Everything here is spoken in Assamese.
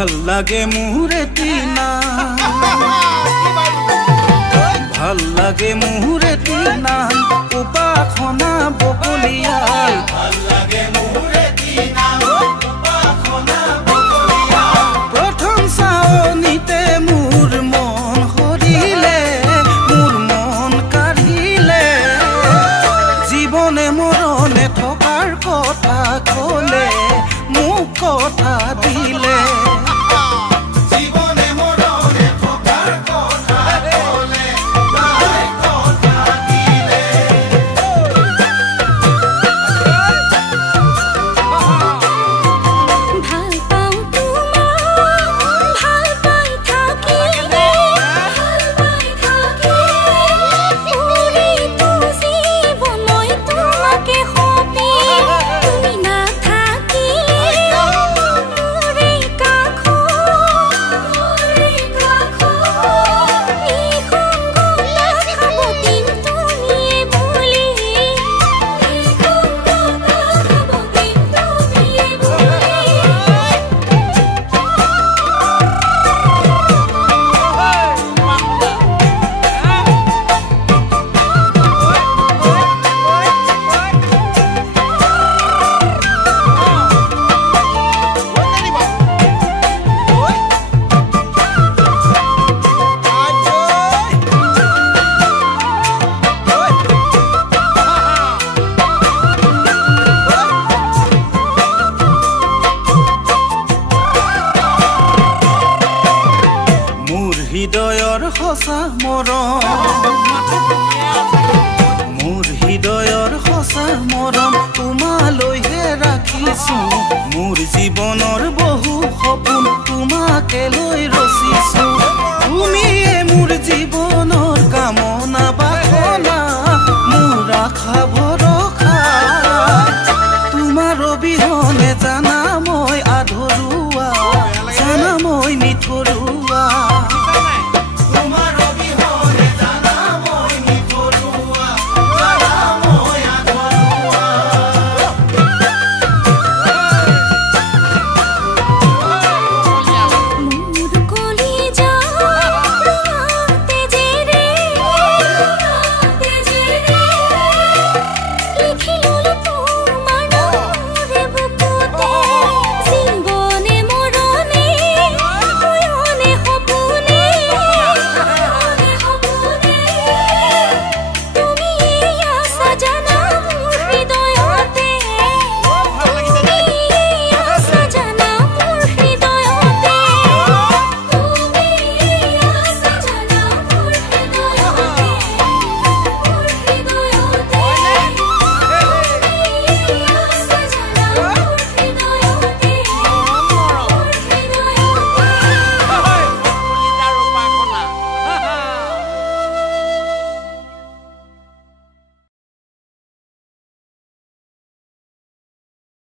ভাল লাগে মোৰ এটিনা ভাল লাগে মোৰ এটিনা উপাসনা বকলিয়াল ভাল লাগে মোৰ এটিনা উপাসনা বকলিয়াল প্ৰথম চাওনিতে মোৰ মন হৰিলে মোৰ মন কাঢ়িলে জীৱনে মৰণে থকাৰ কথা ক'লে মোক কথা দিলে হৃদয়ৰ হসা মৰম মোৰ হৃদয়ৰ হসা মৰম তোমালৈহে ৰাখিছো মোৰ জীৱনৰ বহু সপোন তোমাকে লৈ ৰচিছো তুমিয়ে মোৰ জীৱনৰ কামনা বাসনা মোৰ আশা